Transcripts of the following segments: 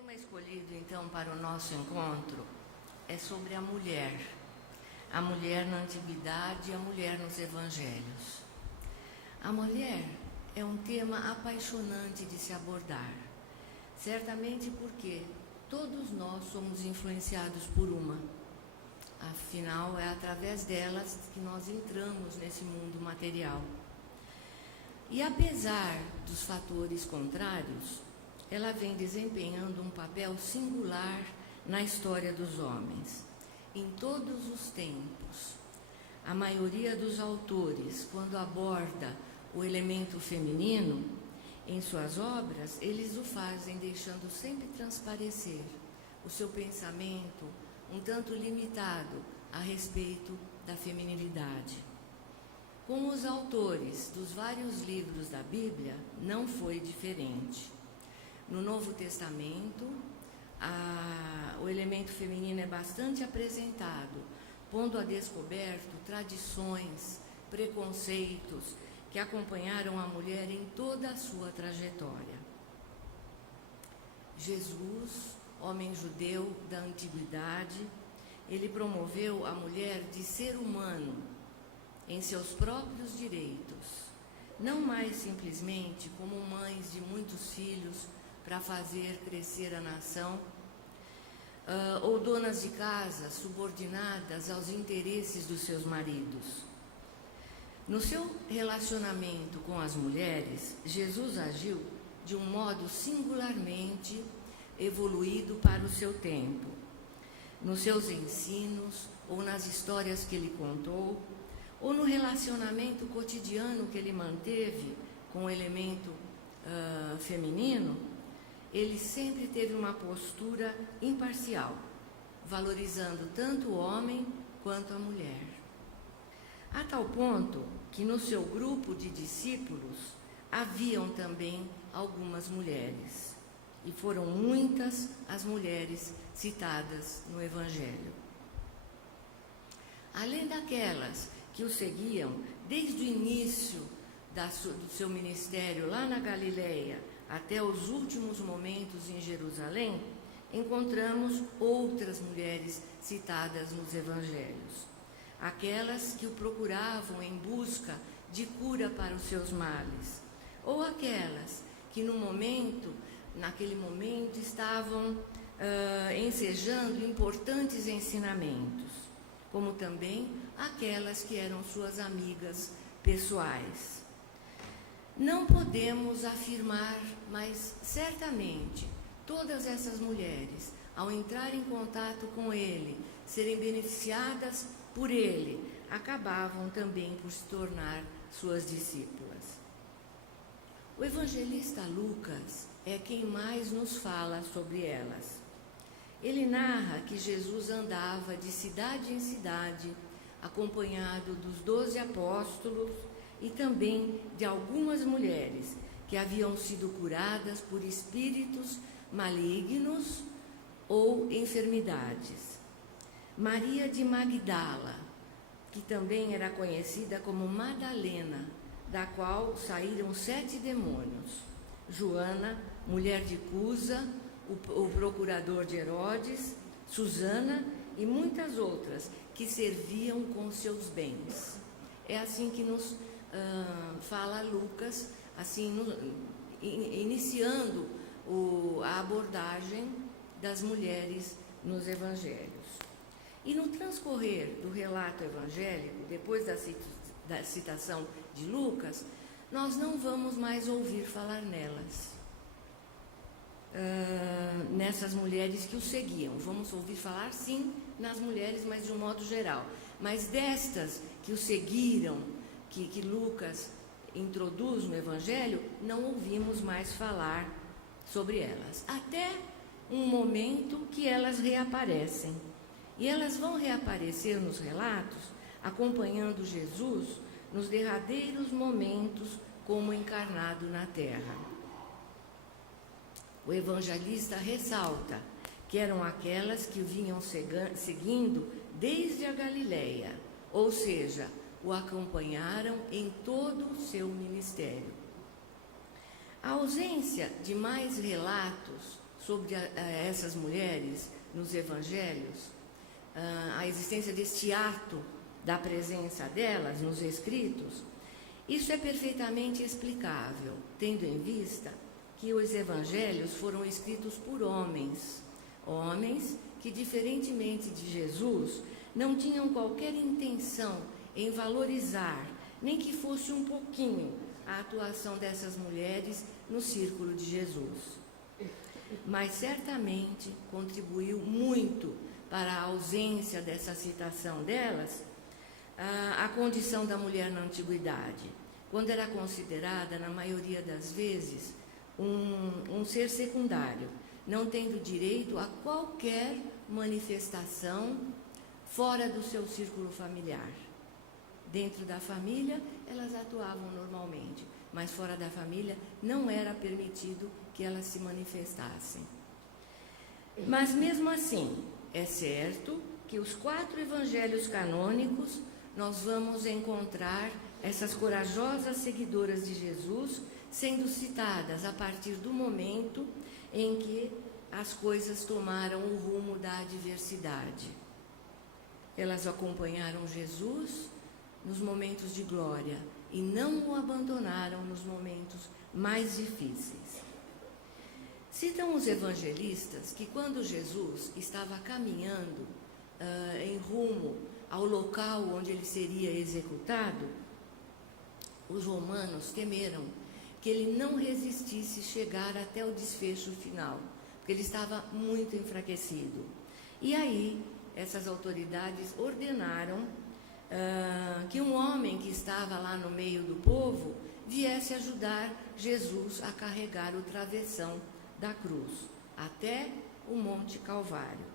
tema escolhido, então, para o nosso encontro é sobre a mulher na antiguidade e a mulher nos evangelhos. A mulher é um tema apaixonante de se abordar, certamente porque todos nós somos influenciados por uma. Afinal, é através delas que nós entramos nesse mundo material. E apesar dos fatores contrários, ela vem desempenhando um papel singular na história dos homens, em todos os tempos. A maioria dos autores, quando aborda o elemento feminino em suas obras, eles o fazem deixando sempre transparecer o seu pensamento um tanto limitado a respeito da feminilidade. Com os autores dos vários livros da Bíblia, não foi diferente. No Novo Testamento, o elemento feminino é bastante apresentado, pondo a descoberto tradições, preconceitos que acompanharam a mulher em toda a sua trajetória. Jesus, homem judeu da antiguidade, ele promoveu a mulher de ser humano em seus próprios direitos, não mais simplesmente como mães de muitos filhos para fazer crescer a nação, ou donas de casa subordinadas aos interesses dos seus maridos. No seu relacionamento com as mulheres, Jesus agiu de um modo singularmente evoluído para o seu tempo. Nos seus ensinos, ou nas histórias que ele contou, ou no relacionamento cotidiano que ele manteve com o elemento feminino, ele sempre teve uma postura imparcial, valorizando tanto o homem quanto a mulher. A tal ponto que no seu grupo de discípulos haviam também algumas mulheres, e foram muitas as mulheres citadas no Evangelho. Além daquelas que o seguiam desde o início do seu ministério lá na Galileia até os últimos momentos em Jerusalém, encontramos outras mulheres citadas nos Evangelhos. Aquelas que o procuravam em busca de cura para os seus males, ou aquelas que naquele momento estavam ensejando importantes ensinamentos, como também aquelas que eram suas amigas pessoais. Não podemos afirmar, mas certamente todas essas mulheres, ao entrar em contato com ele, serem beneficiadas por ele, acabavam também por se tornar suas discípulas. O evangelista Lucas é quem mais nos fala sobre elas. Ele narra que Jesus andava de cidade em cidade, acompanhado dos 12 apóstolos e também de algumas mulheres que haviam sido curadas por espíritos malignos ou enfermidades. Maria de Magdala, que também era conhecida como Madalena, da qual saíram 7 demônios. Joana, mulher de Cusa, o procurador de Herodes, Susana e muitas outras que serviam com seus bens. É assim que nos fala Lucas, assim, iniciando a abordagem das mulheres nos evangelhos. E no transcorrer do relato evangélico, depois da citação de Lucas, nós não vamos mais ouvir falar nelas. Nessas mulheres que o seguiam. Vamos ouvir falar, sim, nas mulheres, mas de um modo geral. Mas destas que o seguiram, que Lucas introduz no Evangelho, não ouvimos mais falar sobre elas. Até um momento que elas reaparecem. E elas vão reaparecer nos relatos, acompanhando Jesus nos derradeiros momentos como encarnado na terra. O evangelista ressalta que eram aquelas que o vinham seguindo desde a Galileia, ou seja, o acompanharam em todo o seu ministério. A ausência de mais relatos sobre essas mulheres nos evangelhos, a existência deste ato da presença delas nos escritos, isso é perfeitamente explicável, tendo em vista que os evangelhos foram escritos por homens que, diferentemente de Jesus, não tinham qualquer intenção em valorizar, nem que fosse um pouquinho, a atuação dessas mulheres no círculo de Jesus. Mas certamente contribuiu muito para a ausência dessa citação delas a condição da mulher na antiguidade, quando era considerada, na maioria das vezes, um ser secundário, não tendo direito a qualquer manifestação fora do seu círculo familiar. Dentro da família, elas atuavam normalmente, mas fora da família não era permitido que elas se manifestassem. Mas mesmo assim, é certo que os 4 evangelhos canônicos nós vamos encontrar essas corajosas seguidoras de Jesus sendo citadas a partir do momento em que as coisas tomaram o rumo da adversidade. Elas acompanharam Jesus nos momentos de glória e não o abandonaram nos momentos mais difíceis. Citam os evangelistas que quando Jesus estava caminhando em rumo ao local onde ele seria executado, os romanos temeram que ele não resistisse chegar até o desfecho final, porque ele estava muito enfraquecido. E aí, essas autoridades ordenaram que um homem que estava lá no meio do povo viesse ajudar Jesus a carregar o travessão da cruz até o Monte Calvário.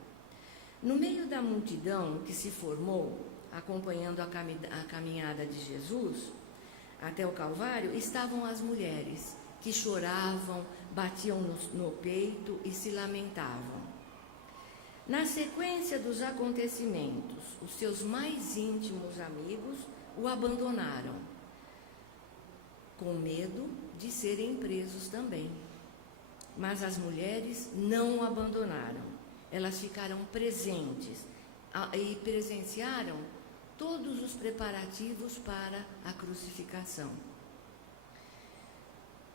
No meio da multidão que se formou, acompanhando a caminhada de Jesus até o Calvário, estavam as mulheres que choravam, batiam no peito e se lamentavam. Na sequência dos acontecimentos, os seus mais íntimos amigos o abandonaram, com medo de serem presos também. Mas as mulheres não o abandonaram. Elas ficaram presentes e presenciaram todos os preparativos para a crucificação.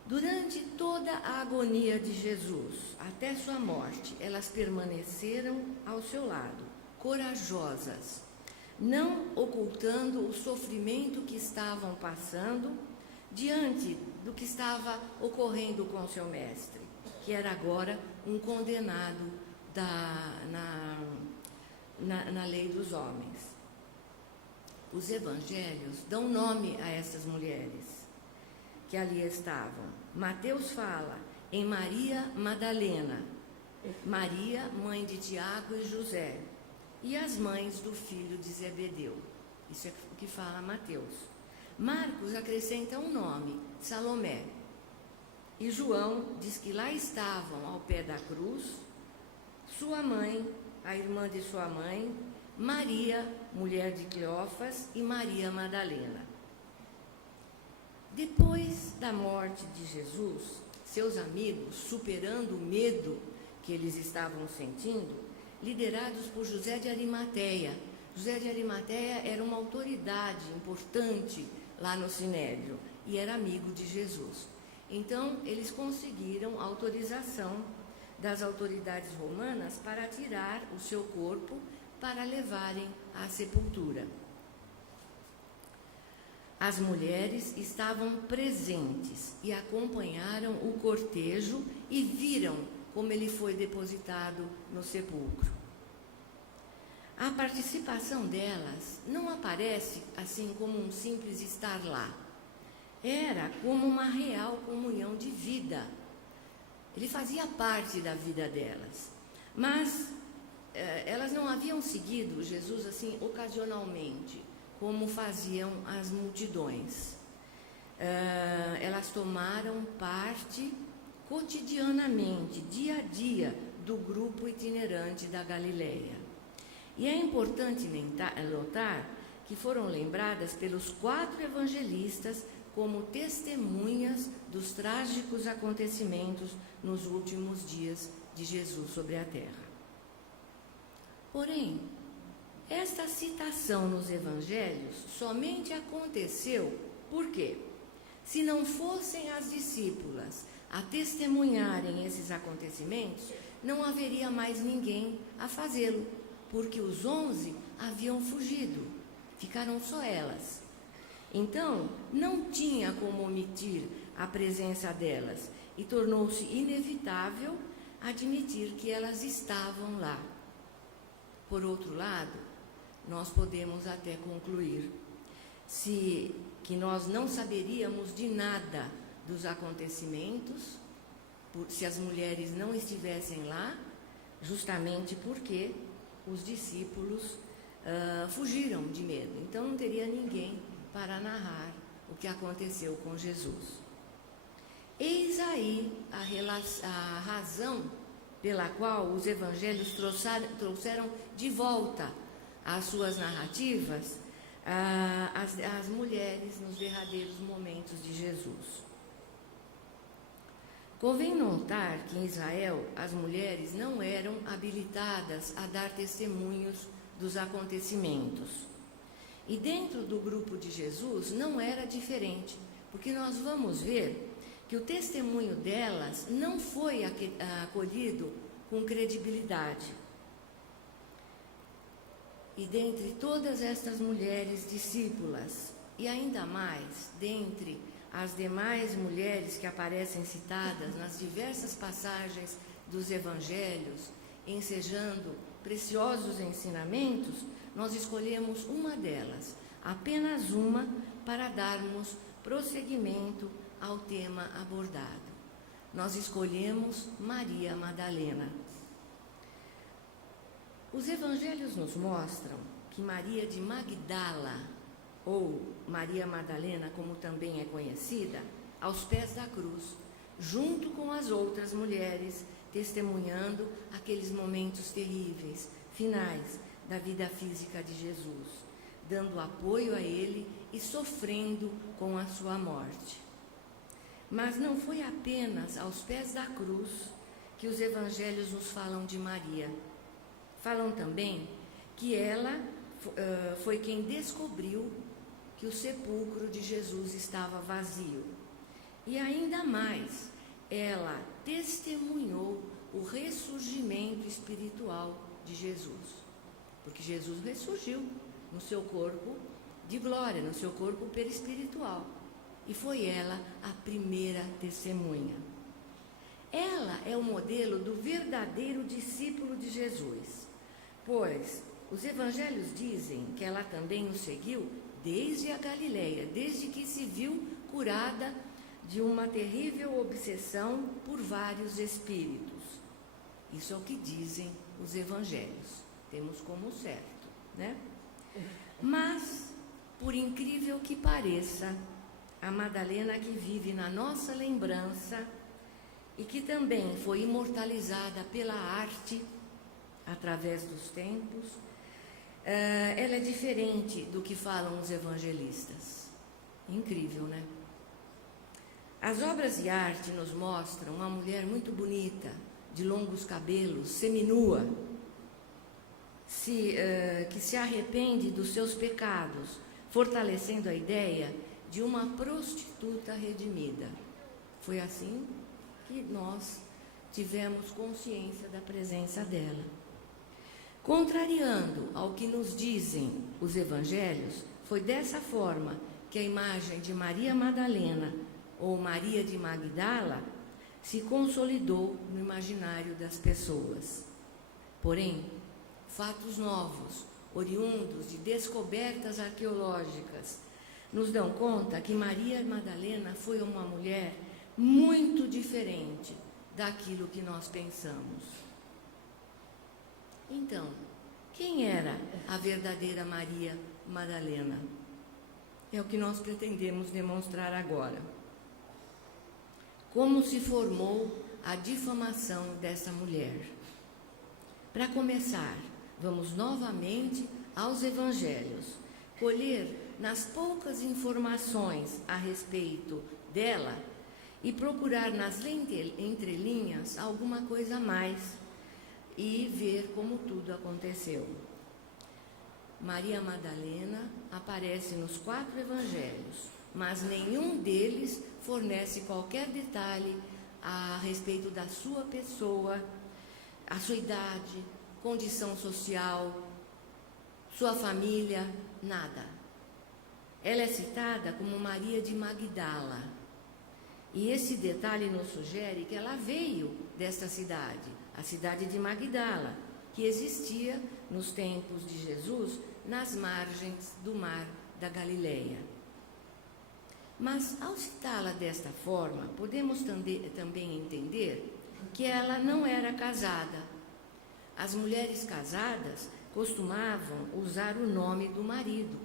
Durante toda a agonia de Jesus, até sua morte, elas permaneceram ao seu lado, corajosas, não ocultando o sofrimento que estavam passando diante do que estava ocorrendo com seu mestre, que era agora um condenado na lei dos homens. Os evangelhos dão nome a essas mulheres que ali estavam. Mateus fala em Maria Madalena, Maria, mãe de Tiago e José, e as mães do filho de Zebedeu. Isso é o que fala Mateus. Marcos acrescenta um nome, Salomé. E João diz que lá estavam, ao pé da cruz, sua mãe, a irmã de sua mãe, Maria, mulher de Cleófas, e Maria Madalena. Depois da morte de Jesus, seus amigos, superando o medo que eles estavam sentindo, liderados por José de Arimateia. José de Arimateia era uma autoridade importante lá no Sinédrio e era amigo de Jesus. Então, eles conseguiram autorização das autoridades romanas para tirar o seu corpo para levarem à sepultura. As mulheres estavam presentes e acompanharam o cortejo e viram como ele foi depositado no sepulcro. A participação delas não aparece assim como um simples estar lá. Era como uma real comunhão de vida. Ele fazia parte da vida delas. Mas elas não haviam seguido Jesus assim ocasionalmente, como faziam as multidões. Elas tomaram parte cotidianamente, dia a dia, do grupo itinerante da Galileia. E é importante notar que foram lembradas pelos 4 evangelistas como testemunhas dos trágicos acontecimentos nos últimos dias de Jesus sobre a terra. Porém, esta citação nos evangelhos somente aconteceu porque, se não fossem as discípulas a testemunharem esses acontecimentos, não haveria mais ninguém a fazê-lo, porque os 11 haviam fugido, ficaram só elas. Então, não tinha como omitir a presença delas e tornou-se inevitável admitir que elas estavam lá. Por outro lado, nós podemos até concluir que nós não saberíamos de nada dos acontecimentos se as mulheres não estivessem lá, justamente porque os discípulos fugiram de medo. Então não teria ninguém para narrar o que aconteceu com Jesus. Eis aí a razão pela qual os evangelhos trouxeram de volta às suas narrativas as mulheres nos derradeiros momentos de Jesus. Convém notar que em Israel as mulheres não eram habilitadas a dar testemunhos dos acontecimentos. E dentro do grupo de Jesus não era diferente, porque nós vamos ver que o testemunho delas não foi acolhido com credibilidade. E dentre todas estas mulheres discípulas, e ainda mais dentre as demais mulheres que aparecem citadas nas diversas passagens dos evangelhos, ensejando preciosos ensinamentos, nós escolhemos uma delas, apenas uma, para darmos prosseguimento ao tema abordado. Nós escolhemos Maria Madalena. Os evangelhos nos mostram que Maria de Magdala, ou Maria Madalena, como também é conhecida, aos pés da cruz, junto com as outras mulheres, testemunhando aqueles momentos terríveis, finais da vida física de Jesus, dando apoio a ele e sofrendo com a sua morte. Mas não foi apenas aos pés da cruz que os evangelhos nos falam de Maria. Falam também que ela foi quem descobriu que o sepulcro de Jesus estava vazio. E ainda mais, ela testemunhou o ressurgimento espiritual de Jesus. Porque Jesus ressurgiu no seu corpo de glória, no seu corpo perispiritual. E foi ela a primeira testemunha. Ela é o modelo do verdadeiro discípulo de Jesus, pois os evangelhos dizem que ela também o seguiu desde a Galileia, desde que se viu curada de uma terrível obsessão por vários espíritos. Isso é o que dizem os evangelhos, temos como certo, né? Mas, por incrível que pareça, a Madalena que vive na nossa lembrança e que também foi imortalizada pela arte através dos tempos, ela é diferente do que falam os evangelistas. Incrível, né? As obras de arte nos mostram uma mulher muito bonita, de longos cabelos, seminua, que se arrepende dos seus pecados, fortalecendo a ideia de uma prostituta redimida. Foi assim que nós tivemos consciência da presença dela. Contrariando ao que nos dizem os evangelhos, foi dessa forma que a imagem de Maria Madalena ou Maria de Magdala se consolidou no imaginário das pessoas. Porém, fatos novos, oriundos de descobertas arqueológicas, nos dão conta que Maria Madalena foi uma mulher muito diferente daquilo que nós pensamos. Então, quem era a verdadeira Maria Madalena? É o que nós pretendemos demonstrar agora. Como se formou a difamação dessa mulher? Para começar, vamos novamente aos evangelhos, colher nas poucas informações a respeito dela e procurar nas entrelinhas alguma coisa a mais e ver como tudo aconteceu. Maria Madalena aparece nos 4 evangelhos, mas nenhum deles fornece qualquer detalhe a respeito da sua pessoa, a sua idade, condição social, sua família, nada. Ela é citada como Maria de Magdala. E esse detalhe nos sugere que ela veio desta cidade, a cidade de Magdala, que existia nos tempos de Jesus nas margens do mar da Galileia. Mas, ao citá-la desta forma, podemos também entender que ela não era casada. As mulheres casadas costumavam usar o nome do marido,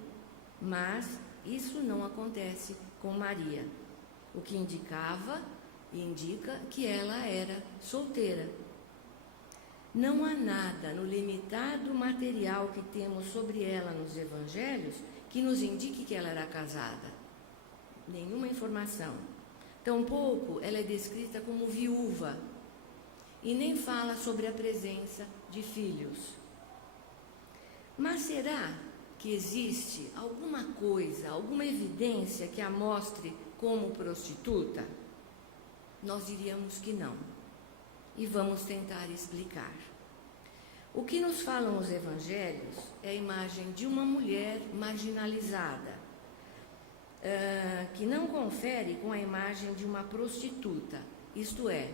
mas isso não acontece com Maria, o que indicava e indica que ela era solteira. Não há nada no limitado material que temos sobre ela nos evangelhos que nos indique que ela era casada. Nenhuma informação. Tampouco ela é descrita como viúva e nem fala sobre a presença de filhos. Mas será que existe alguma coisa, alguma evidência que a mostre como prostituta? Nós diríamos que não. E vamos tentar explicar. O que nos falam os evangelhos é a imagem de uma mulher marginalizada, que não confere com a imagem de uma prostituta. Isto é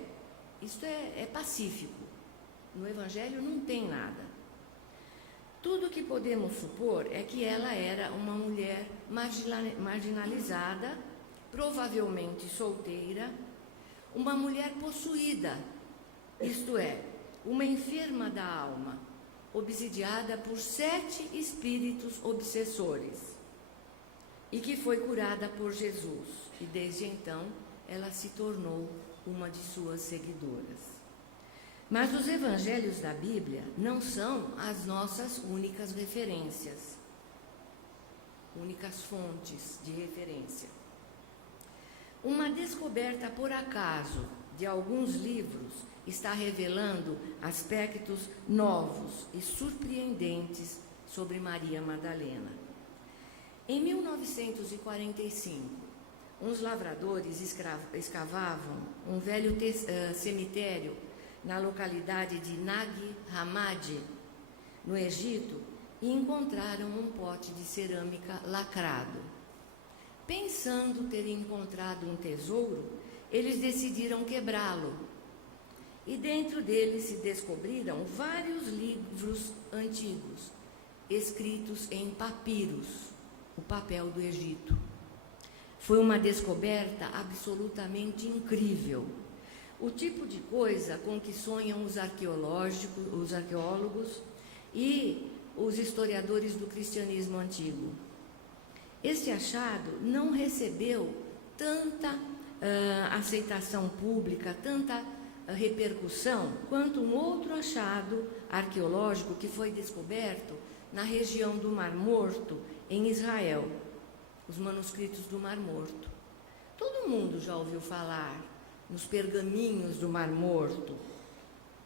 pacífico. No evangelho não tem nada. Tudo o que podemos supor é que ela era uma mulher marginalizada, provavelmente solteira, uma mulher possuída, isto é, uma enferma da alma, obsidiada por 7 espíritos obsessores, e que foi curada por Jesus, e desde então ela se tornou uma de suas seguidoras. Mas os evangelhos da Bíblia não são as nossas únicas referências, únicas fontes de referência. Uma descoberta por acaso de alguns livros está revelando aspectos novos e surpreendentes sobre Maria Madalena. Em 1945, uns lavradores escavavam um velho cemitério na localidade de Nag Hammadi, no Egito, e encontraram um pote de cerâmica lacrado. Pensando ter encontrado um tesouro, eles decidiram quebrá-lo. E dentro dele se descobriram vários livros antigos, escritos em papiros, o papel do Egito. Foi uma descoberta absolutamente incrível. O tipo de coisa com que sonham os arqueólogos e os historiadores do cristianismo antigo. Este achado não recebeu tanta aceitação pública, tanta repercussão, quanto um outro achado arqueológico que foi descoberto na região do Mar Morto, em Israel, os manuscritos do Mar Morto. Todo mundo já ouviu falar nos pergaminhos do Mar Morto,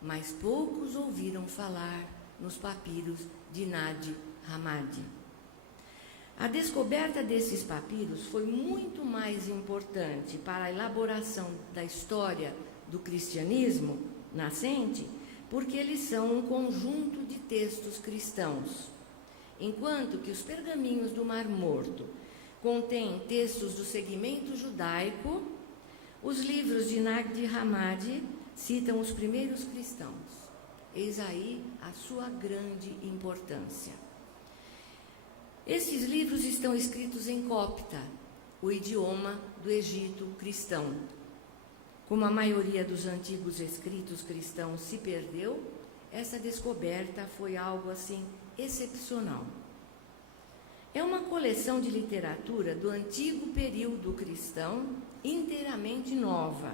mas poucos ouviram falar nos papiros de Nag Hammadi. A descoberta desses papiros foi muito mais importante para a elaboração da história do cristianismo nascente, porque eles são um conjunto de textos cristãos, enquanto que os pergaminhos do Mar Morto contêm textos do segmento judaico. Os livros de Nag Hammadi citam os primeiros cristãos. Eis aí a sua grande importância. Esses livros estão escritos em copta, o idioma do Egito cristão. Como a maioria dos antigos escritos cristãos se perdeu, essa descoberta foi algo assim excepcional. É uma coleção de literatura do antigo período cristão, inteiramente nova.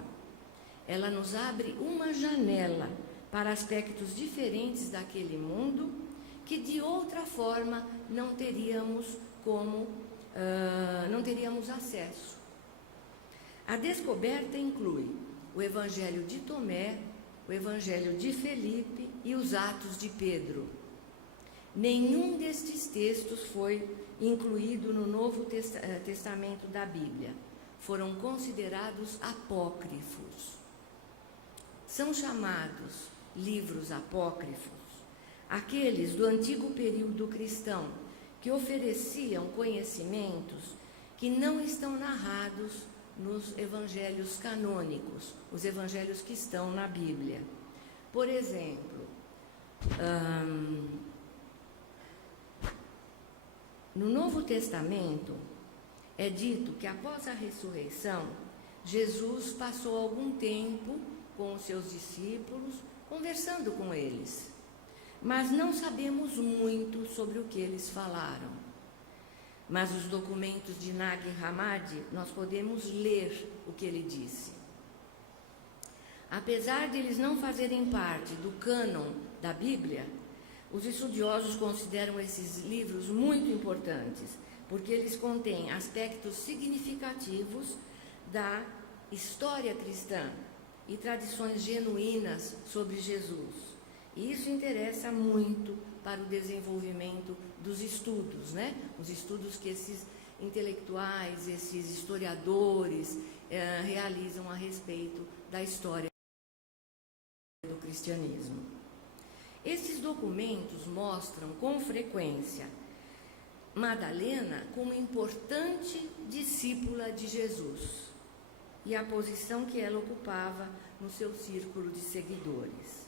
Ela nos abre uma janela para aspectos diferentes daquele mundo que de outra forma não teríamos acesso. A descoberta inclui o Evangelho de Tomé, o Evangelho de Felipe e os Atos de Pedro. Nenhum destes textos foi incluído no Novo Testamento da Bíblia. Foram considerados apócrifos. São chamados livros apócrifos aqueles do antigo período cristão que ofereciam conhecimentos que não estão narrados nos evangelhos canônicos, os evangelhos que estão na Bíblia. Por exemplo, no Novo Testamento é dito que após a ressurreição, Jesus passou algum tempo com os seus discípulos, conversando com eles. Mas não sabemos muito sobre o que eles falaram. Mas os documentos de Nag Hammadi, nós podemos ler o que ele disse. Apesar de eles não fazerem parte do cânon da Bíblia, os estudiosos consideram esses livros muito importantes, porque eles contêm aspectos significativos da história cristã e tradições genuínas sobre Jesus. E isso interessa muito para o desenvolvimento dos estudos, né? Os estudos que esses intelectuais, esses historiadores realizam a respeito da história do cristianismo. Esses documentos mostram com frequência Madalena como importante discípula de Jesus e a posição que ela ocupava no seu círculo de seguidores.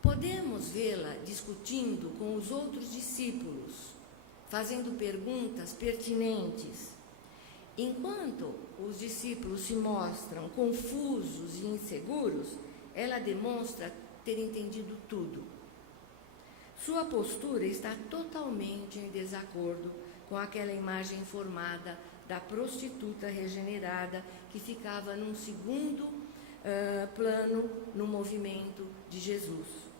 Podemos vê-la discutindo com os outros discípulos, fazendo perguntas pertinentes. Enquanto os discípulos se mostram confusos e inseguros, ela demonstra ter entendido tudo. Sua postura está totalmente em desacordo com aquela imagem formada da prostituta regenerada que ficava num segundo plano no movimento de Jesus.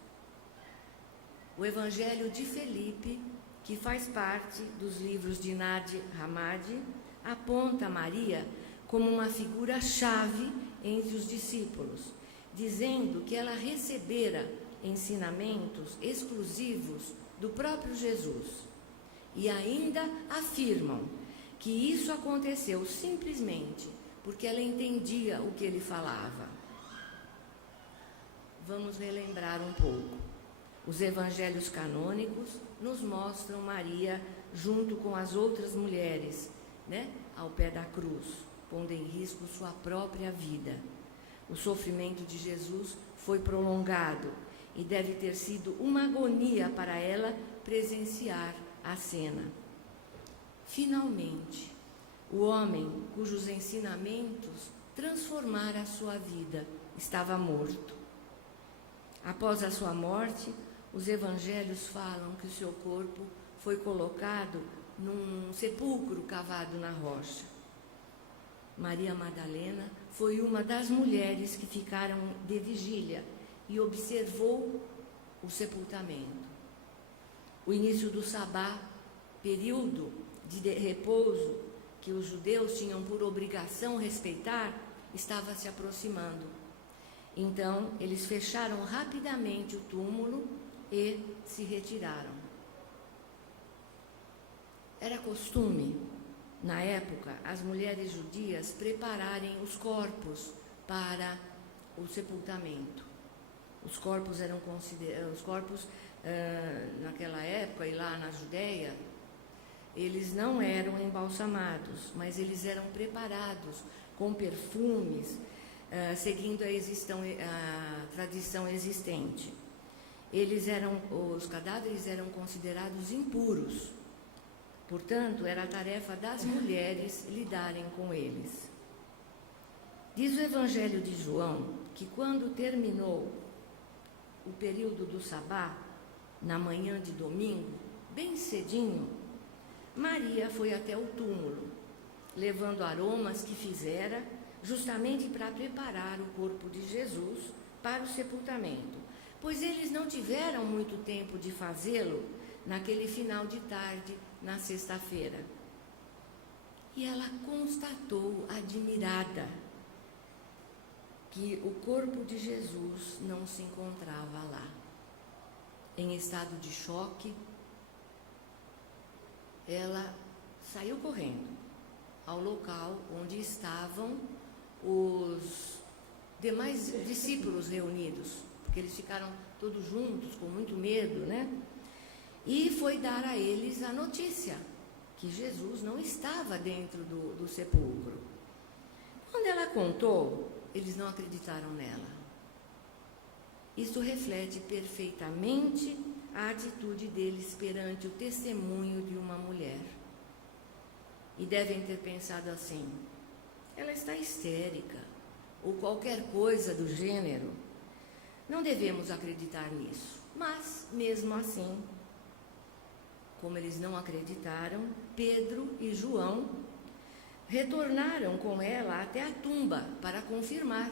O Evangelho de Felipe, que faz parte dos livros de Nag Hammadi, aponta Maria como uma figura-chave entre os discípulos, dizendo que ela recebera ensinamentos exclusivos do próprio Jesus. E ainda afirmam que isso aconteceu simplesmente porque ela entendia o que ele falava. Vamos relembrar um pouco. Os evangelhos canônicos nos mostram Maria junto com as outras mulheres, né, ao pé da cruz, pondo em risco sua própria vida. O sofrimento de Jesus foi prolongado e deve ter sido uma agonia para ela presenciar a cena. Finalmente, o homem cujos ensinamentos transformaram a sua vida estava morto. Após a sua morte, os evangelhos falam que o seu corpo foi colocado num sepulcro cavado na rocha. Maria Madalena foi uma das mulheres que ficaram de vigília e observou o sepultamento. O início do sabá, período de repouso que os judeus tinham por obrigação respeitar, estava se aproximando. Então, eles fecharam rapidamente o túmulo e se retiraram. Era costume, na época, as mulheres judias prepararem os corpos para o sepultamento. Os corpos eram naquela época e lá na Judéia, eles não eram embalsamados, mas eles eram preparados com perfumes, seguindo a tradição existente. Os cadáveres eram considerados impuros. Portanto, era a tarefa das mulheres lidarem com eles. Diz o Evangelho de João que quando terminou o período do sabá, na manhã de domingo, bem cedinho, Maria foi até o túmulo, levando aromas que fizera justamente para preparar o corpo de Jesus para o sepultamento, pois eles não tiveram muito tempo de fazê-lo naquele final de tarde, na sexta-feira. E ela constatou, admirada, que o corpo de Jesus não se encontrava lá. Em estado de choque, ela saiu correndo ao local onde estavam os demais discípulos reunidos, porque eles ficaram todos juntos, com muito medo, né? E foi dar a eles a notícia que Jesus não estava dentro do sepulcro. Quando ela contou, eles não acreditaram nela. Isso reflete perfeitamente a atitude deles perante o testemunho de uma mulher. E devem ter pensado assim: ela está histérica, ou qualquer coisa do gênero. Não devemos acreditar nisso. Mas, mesmo assim, como eles não acreditaram, Pedro e João retornaram com ela até a tumba para confirmar.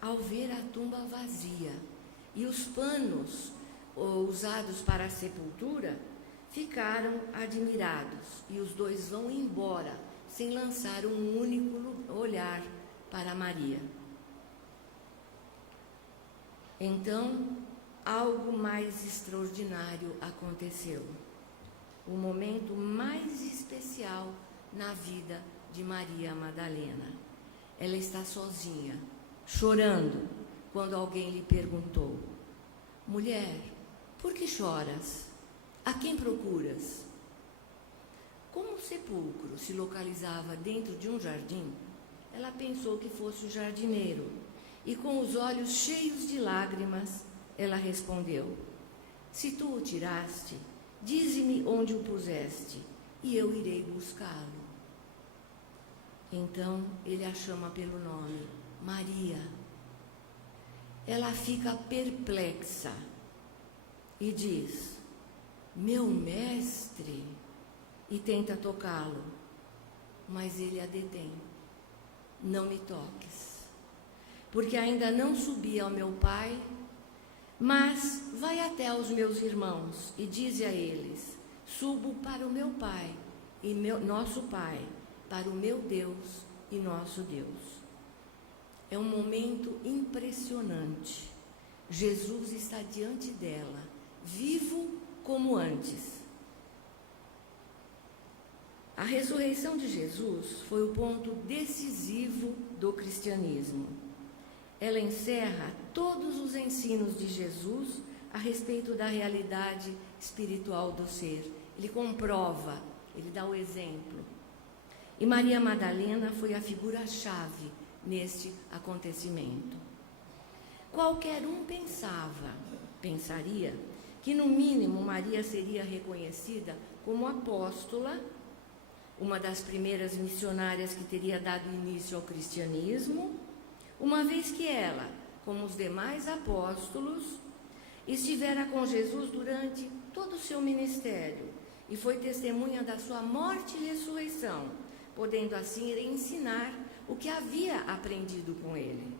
Ao ver a tumba vazia e os panos usados para a sepultura, ficaram admirados, e os dois vão embora sem lançar um único olhar para Maria. Então, algo mais extraordinário aconteceu. O momento mais especial na vida de Maria Madalena. Ela está sozinha, chorando, quando alguém lhe perguntou: mulher, por que choras? A quem procuras? Como o sepulcro se localizava dentro de um jardim, ela pensou que fosse o jardineiro, e com os olhos cheios de lágrimas, ela respondeu: se tu o tiraste, dize-me onde o puseste, e eu irei buscá-lo. Então ele a chama pelo nome: Maria. Ela fica perplexa e diz: meu mestre, e tenta tocá-lo, mas ele a detém: não me toques, porque ainda não subi ao meu pai, mas vai até aos meus irmãos e dize a eles: subo para o meu pai e nosso pai, para o meu Deus e nosso Deus. É um momento impressionante. Jesus está diante dela, vivo como antes. A ressurreição de Jesus foi o ponto decisivo do cristianismo. Ela encerra todos os ensinos de Jesus a respeito da realidade espiritual do ser. Ele comprova, ele dá o exemplo. E Maria Madalena foi a figura-chave neste acontecimento. Qualquer um pensaria que no mínimo Maria seria reconhecida como apóstola, uma das primeiras missionárias que teria dado início ao cristianismo, uma vez que ela, como os demais apóstolos, estivera com Jesus durante todo o seu ministério e foi testemunha da sua morte e ressurreição, podendo assim ensinar o que havia aprendido com ele.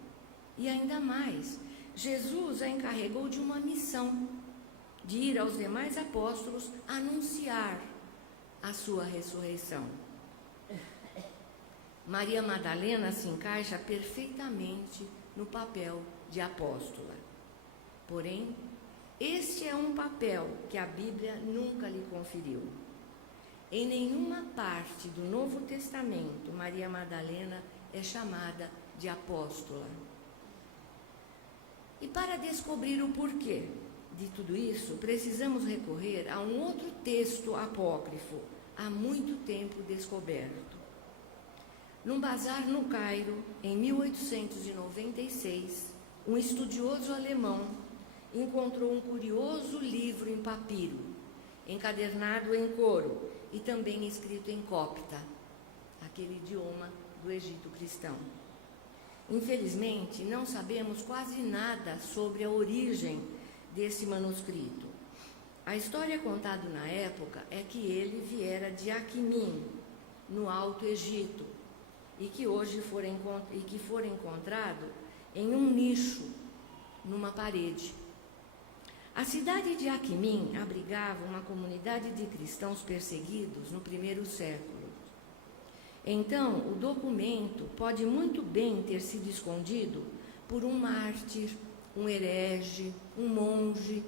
E ainda mais, Jesus a encarregou de uma missão, de ir aos demais apóstolos anunciar a sua ressurreição. Maria Madalena se encaixa perfeitamente no papel de apóstola. Porém, este é um papel que a Bíblia nunca lhe conferiu. Em nenhuma parte do Novo Testamento, Maria Madalena é chamada de apóstola. E para descobrir o porquê de tudo isso, precisamos recorrer a um outro texto apócrifo, há muito tempo descoberto. Num bazar no Cairo, em 1896, um estudioso alemão encontrou um curioso livro em papiro, encadernado em couro e também escrito em copta, aquele idioma do Egito cristão. Infelizmente, não sabemos quase nada sobre a origem desse manuscrito. A história contada na época é que ele viera de Akhmin, no Alto Egito, e que hoje for encontrado em um nicho, numa parede. A cidade de Akhmin abrigava uma comunidade de cristãos perseguidos no primeiro século. Então, o documento pode muito bem ter sido escondido por um mártir, um herege, um monge.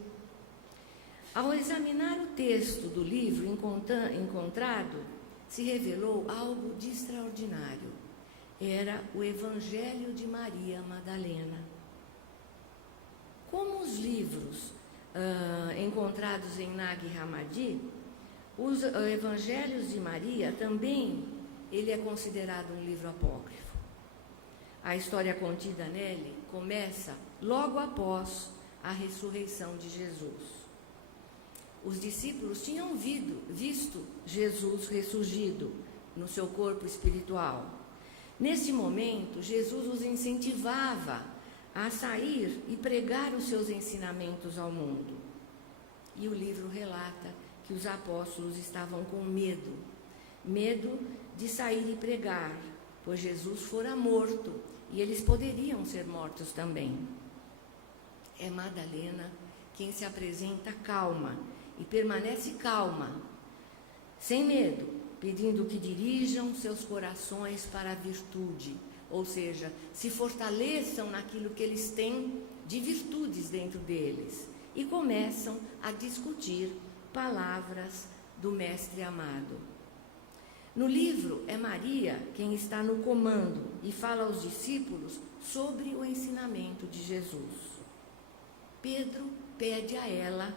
Ao examinar o texto do livro encontrado, se revelou algo de extraordinário. Era o Evangelho de Maria Madalena. Como os livros encontrados em Nag Hammadi, os Evangelhos de Maria também, ele é considerado um livro apócrifo. A história contida nele começa logo após a ressurreição de Jesus. Os discípulos tinham visto Jesus ressurgido no seu corpo espiritual. Nesse momento, Jesus os incentivava a sair e pregar os seus ensinamentos ao mundo. E o livro relata que os apóstolos estavam com medo de sair e pregar, pois Jesus fora morto e eles poderiam ser mortos também. É Madalena quem se apresenta calma e permanece calma, sem medo, pedindo que dirijam seus corações para a virtude, ou seja, se fortaleçam naquilo que eles têm de virtudes dentro deles, e começam a discutir palavras do Mestre amado. No livro, é Maria quem está no comando e fala aos discípulos sobre o ensinamento de Jesus. Pedro pede a ela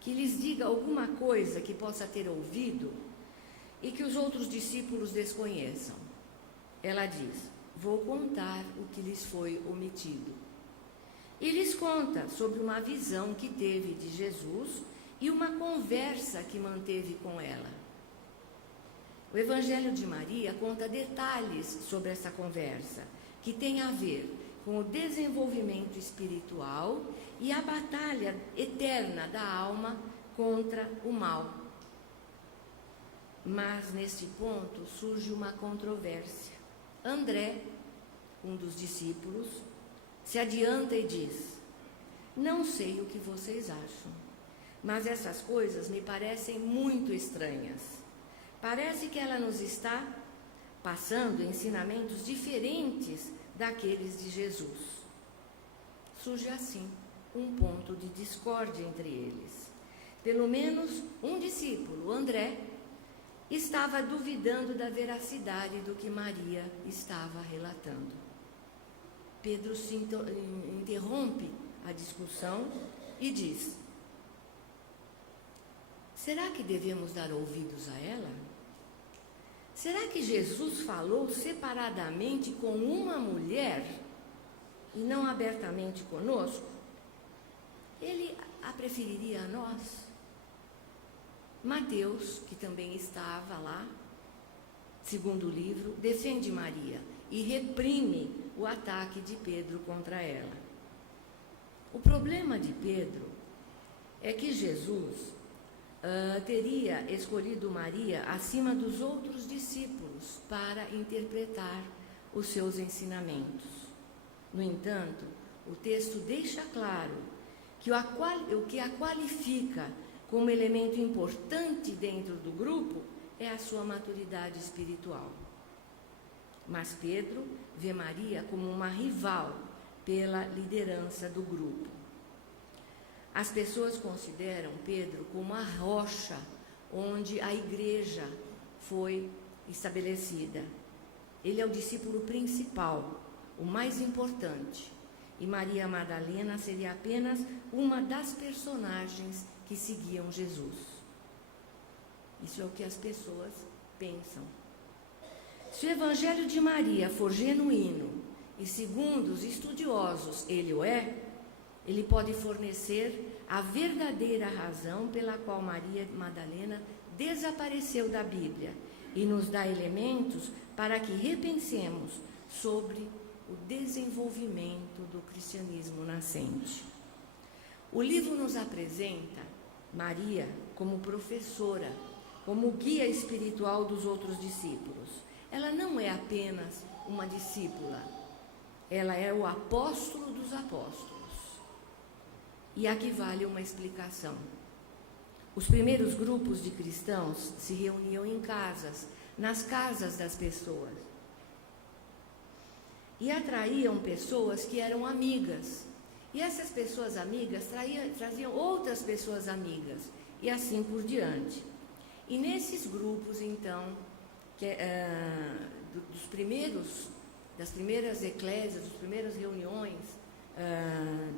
que lhes diga alguma coisa que possa ter ouvido e que os outros discípulos desconheçam. Ela diz: vou contar o que lhes foi omitido. E lhes conta sobre uma visão que teve de Jesus e uma conversa que manteve com ela. O Evangelho de Maria conta detalhes sobre essa conversa, que tem a ver com o desenvolvimento espiritual e a batalha eterna da alma contra o mal. Mas, neste ponto, surge uma controvérsia. André, um dos discípulos, se adianta e diz: não sei o que vocês acham, mas essas coisas me parecem muito estranhas. Parece que ela nos está passando ensinamentos diferentes daqueles de Jesus. Surge assim um ponto de discórdia entre eles. Pelo menos um discípulo, André, estava duvidando da veracidade do que Maria estava relatando. Pedro se interrompe a discussão e diz: será que devemos dar ouvidos a ela? Será que Jesus falou separadamente com uma mulher e não abertamente conosco? Ele a preferiria a nós? Mateus, que também estava lá, segundo o livro, defende Maria e reprime o ataque de Pedro contra ela. O problema de Pedro é que Jesus teria escolhido Maria acima dos outros discípulos para interpretar os seus ensinamentos. No entanto, o texto deixa claro que o que a qualifica como elemento importante dentro do grupo é a sua maturidade espiritual. Mas Pedro vê Maria como uma rival pela liderança do grupo. As pessoas consideram Pedro como a rocha onde a igreja foi estabelecida. Ele é o discípulo principal, o mais importante, e Maria Madalena seria apenas uma das personagens que seguiam Jesus. Isso é o que as pessoas pensam. Se o Evangelho de Maria for genuíno, e segundo os estudiosos ele o é, ele pode fornecer a verdadeira razão pela qual Maria Madalena desapareceu da Bíblia e nos dá elementos para que repensemos sobre o desenvolvimento do cristianismo nascente. O livro nos apresenta Maria como professora, como guia espiritual dos outros discípulos. Ela não é apenas uma discípula, ela é o apóstolo dos apóstolos. E aqui vale uma explicação. Os primeiros grupos de cristãos se reuniam em casas nas casas das pessoas. E atraíam pessoas que eram amigas. E essas pessoas amigas traziam outras pessoas amigas, e assim por diante. E nesses grupos, então, das primeiras eclésias, das primeiras reuniões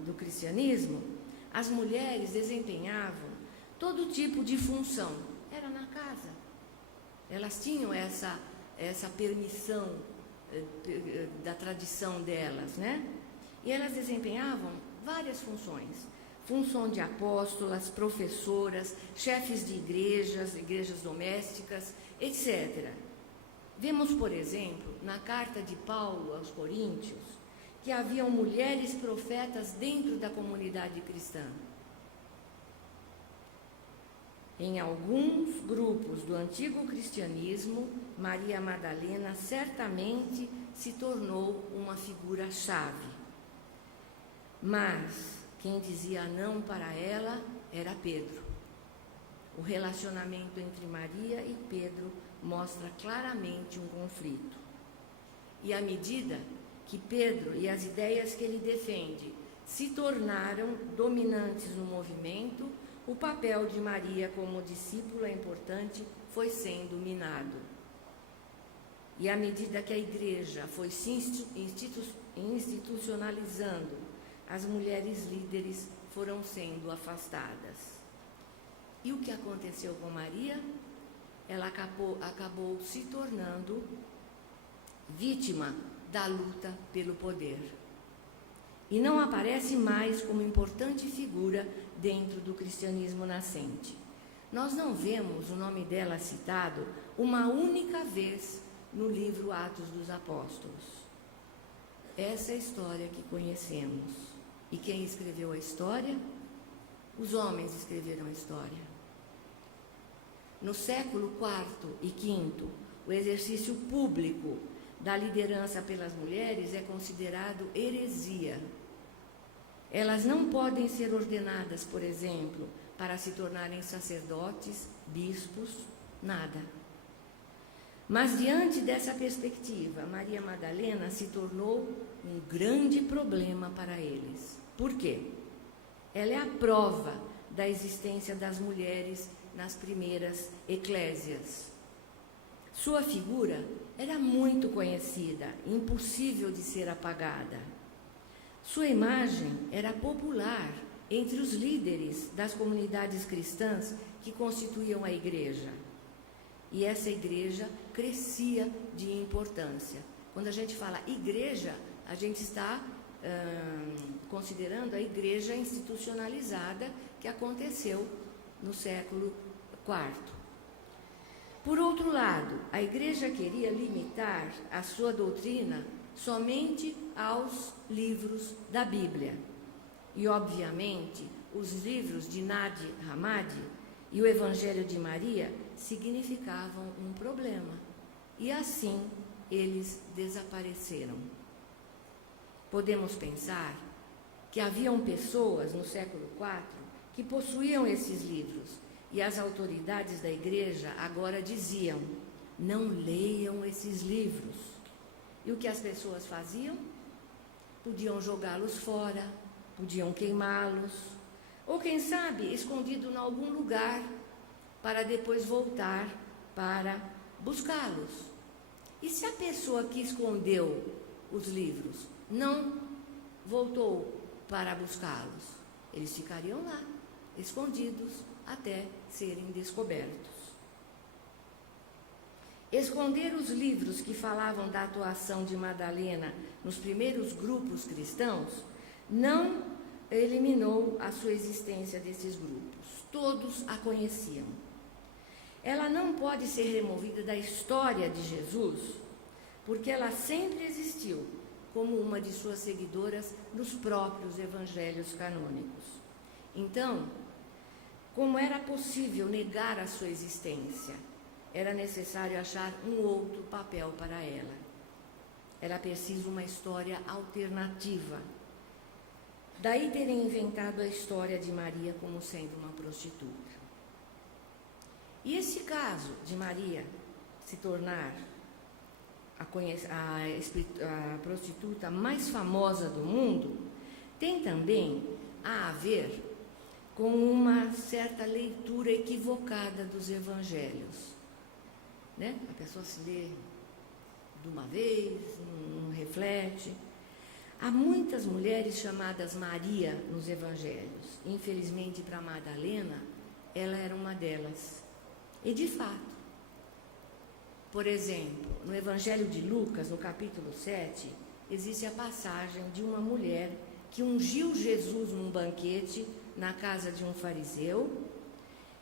do cristianismo, as mulheres desempenhavam todo tipo de função. Era na casa. Elas tinham essa permissão da tradição delas, né? E elas desempenhavam várias funções. Função de apóstolas, professoras, chefes de igrejas domésticas, etc. Vemos, por exemplo, na carta de Paulo aos Coríntios, que haviam mulheres profetas dentro da comunidade cristã. Em alguns grupos do antigo cristianismo, Maria Madalena certamente se tornou uma figura-chave. Mas quem dizia não para ela era Pedro. O relacionamento entre Maria e Pedro mostra claramente um conflito. E à medida que Pedro e as ideias que ele defende se tornaram dominantes no movimento, o papel de Maria como discípula importante foi sendo minado. E à medida que a igreja foi se institucionalizando, as mulheres líderes foram sendo afastadas. E o que aconteceu com Maria? Ela acabou se tornando vítima da luta pelo poder. E não aparece mais como importante figura dentro do cristianismo nascente. Nós não vemos o nome dela citado uma única vez no livro Atos dos Apóstolos. Essa é a história que conhecemos. E quem escreveu a história? Os homens escreveram a história. No século IV e V, o exercício público da liderança pelas mulheres é considerado heresia. Elas não podem ser ordenadas, por exemplo, para se tornarem sacerdotes, bispos, nada. Mas diante dessa perspectiva, Maria Madalena se tornou um grande problema para eles. Por quê? Ela é a prova da existência das mulheres nas primeiras eclésias. Sua figura era muito conhecida, impossível de ser apagada. Sua imagem era popular entre os líderes das comunidades cristãs que constituíam a igreja. E essa igreja crescia de importância. Quando a gente fala igreja, a gente está considerando a igreja institucionalizada que aconteceu no século IV. Por outro lado, a igreja queria limitar a sua doutrina somente aos livros da Bíblia. E, obviamente, os livros de Nag Hammadi e o Evangelho de Maria significavam um problema. E assim eles desapareceram. Podemos pensar que haviam pessoas no século IV que possuíam esses livros e as autoridades da igreja agora diziam: não leiam esses livros. E o que as pessoas faziam? Podiam jogá-los fora, podiam queimá-los, ou quem sabe escondido em algum lugar para depois voltar para buscá-los. E se a pessoa que escondeu os livros não voltou para buscá-los? Eles ficariam lá, escondidos, até serem descobertos. Esconder os livros que falavam da atuação de Madalena nos primeiros grupos cristãos não eliminou a sua existência desses grupos. Todos a conheciam. Ela não pode ser removida da história de Jesus, porque ela sempre existiu como uma de suas seguidoras nos próprios evangelhos canônicos. Então, como era possível negar a sua existência? Era necessário achar um outro papel para ela. Era preciso uma história alternativa. Daí terem inventado a história de Maria como sendo uma prostituta. E esse caso de Maria se tornar a prostituta mais famosa do mundo, tem também a ver com uma certa leitura equivocada dos evangelhos. Né? A pessoa se lê de uma vez, não reflete. Há muitas mulheres chamadas Maria nos evangelhos. Infelizmente, para Madalena, ela era uma delas. E de fato, por exemplo, no Evangelho de Lucas, no capítulo 7, existe a passagem de uma mulher que ungiu Jesus num banquete na casa de um fariseu.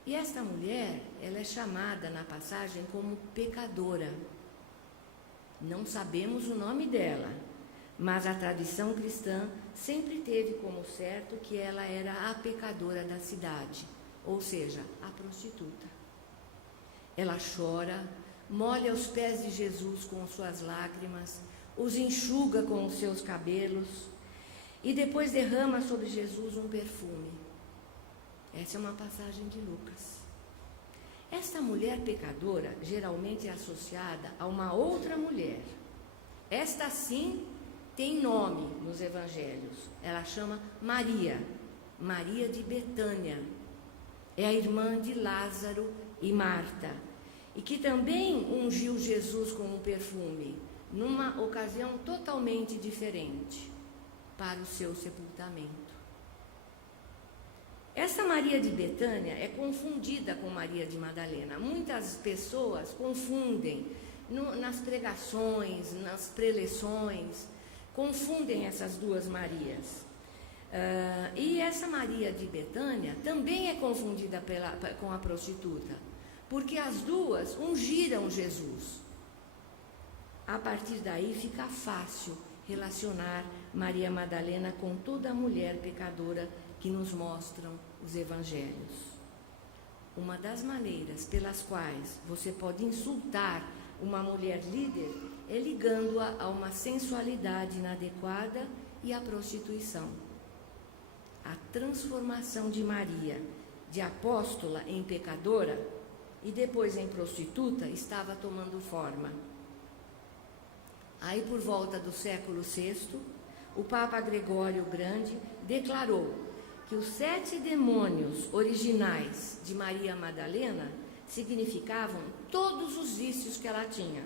E esta mulher, ela é chamada na passagem como pecadora. Não sabemos o nome dela, mas a tradição cristã sempre teve como certo que ela era a pecadora da cidade, ou seja, a prostituta. Ela chora, molha os pés de Jesus com suas lágrimas, os enxuga com os seus cabelos e depois derrama sobre Jesus um perfume. Essa é uma passagem de Lucas. Esta mulher pecadora geralmente é associada a uma outra mulher. Esta sim tem nome nos evangelhos. Ela chama Maria, Maria de Betânia. É a irmã de Lázaro e Marta, e que também ungiu Jesus com um perfume, numa ocasião totalmente diferente, para o seu sepultamento. Essa Maria de Betânia é confundida com Maria de Madalena. Muitas pessoas confundem nas pregações, nas preleções, confundem essas duas Marias. E essa Maria de Betânia também é confundida com a prostituta, porque as duas ungiram Jesus. A partir daí fica fácil relacionar Maria Madalena com toda mulher pecadora que nos mostram os evangelhos. Uma das maneiras pelas quais você pode insultar uma mulher líder é ligando-a a uma sensualidade inadequada e à prostituição. A transformação de Maria, de apóstola em pecadora e depois em prostituta, estava tomando forma. Aí, por volta do século VI, o Papa Gregório o Grande declarou que os 7 demônios originais de Maria Madalena significavam todos os vícios que ela tinha,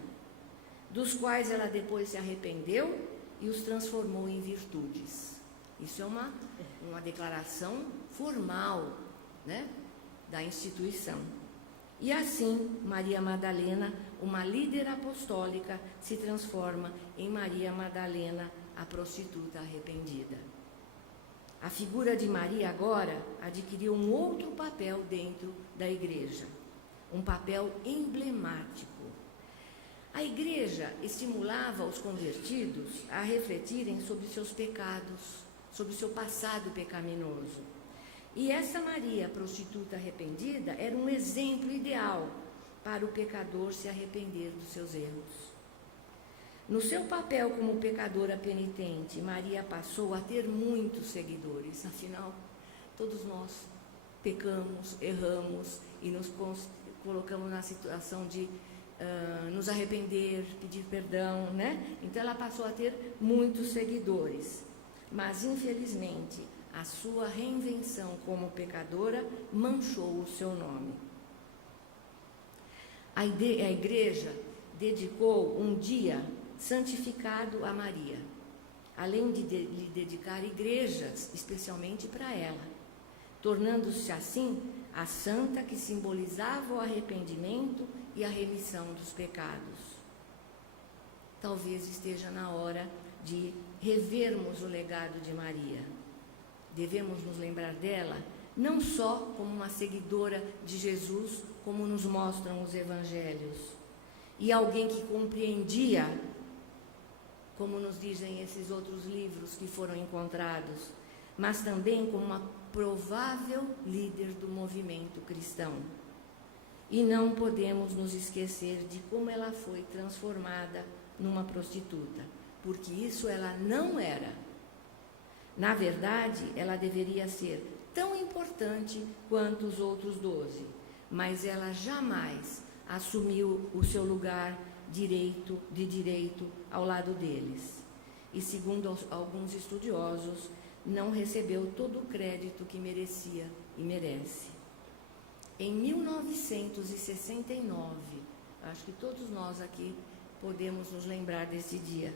dos quais ela depois se arrependeu e os transformou em virtudes. Isso é uma declaração formal, né, da instituição. E assim, Maria Madalena, uma líder apostólica, se transforma em Maria Madalena, a prostituta arrependida. A figura de Maria agora adquiriu um outro papel dentro da igreja, um papel emblemático. A igreja estimulava os convertidos a refletirem sobre seus pecados, sobre o seu passado pecaminoso. E essa Maria, prostituta arrependida, era um exemplo ideal para o pecador se arrepender dos seus erros. No seu papel como pecadora penitente, Maria passou a ter muitos seguidores. Afinal, todos nós pecamos, erramos e nos colocamos na situação de nos arrepender, pedir perdão, né? Então, ela passou a ter muitos seguidores. Mas, infelizmente, a sua reinvenção como pecadora manchou o seu nome. A igreja dedicou um dia santificado a Maria, além de lhe dedicar igrejas especialmente para ela, tornando-se assim a santa que simbolizava o arrependimento e a remissão dos pecados. Talvez esteja na hora de revermos o legado de Maria. Devemos nos lembrar dela não só como uma seguidora de Jesus, como nos mostram os evangelhos, e alguém que compreendia, como nos dizem esses outros livros que foram encontrados, mas também como uma provável líder do movimento cristão. E não podemos nos esquecer de como ela foi transformada numa prostituta, porque isso ela não era. Na verdade, ela deveria ser tão importante quanto os outros 12, mas ela jamais assumiu o seu lugar de direito ao lado deles. E, segundo alguns estudiosos, não recebeu todo o crédito que merecia e merece. Em 1969, acho que todos nós aqui podemos nos lembrar desse dia,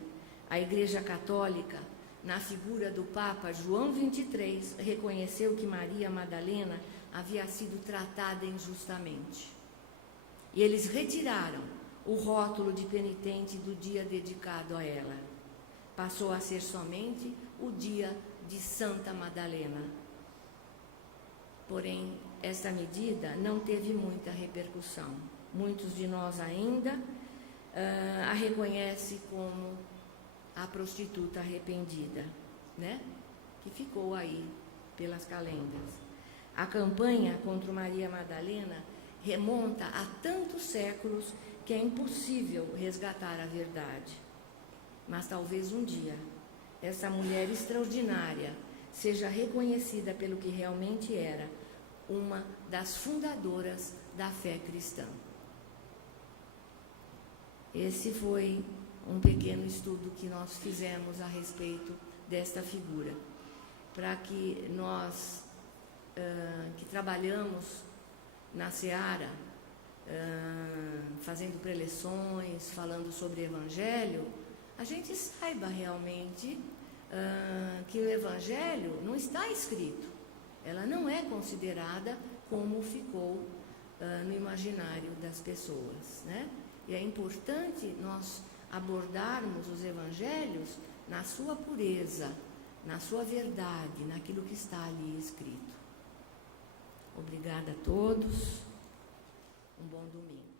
a Igreja Católica, na figura do Papa João XXIII, reconheceu que Maria Madalena havia sido tratada injustamente. E eles retiraram o rótulo de penitente do dia dedicado a ela. Passou a ser somente o dia de Santa Madalena. Porém, esta medida não teve muita repercussão. Muitos de nós ainda a reconhecem como a prostituta arrependida, né? Que ficou aí pelas calendas. A campanha contra Maria Madalena remonta a tantos séculos que é impossível resgatar a verdade. Mas talvez um dia essa mulher extraordinária seja reconhecida pelo que realmente era, uma das fundadoras da fé cristã. Esse foi um pequeno estudo que nós fizemos a respeito desta figura, para que nós que trabalhamos na seara, fazendo preleções, falando sobre Evangelho, a gente saiba realmente que o Evangelho não está escrito, ela não é considerada como ficou no imaginário das pessoas, né? E é importante nós abordarmos os Evangelhos na sua pureza, na sua verdade, naquilo que está ali escrito. Obrigada a todos. Um bom domingo.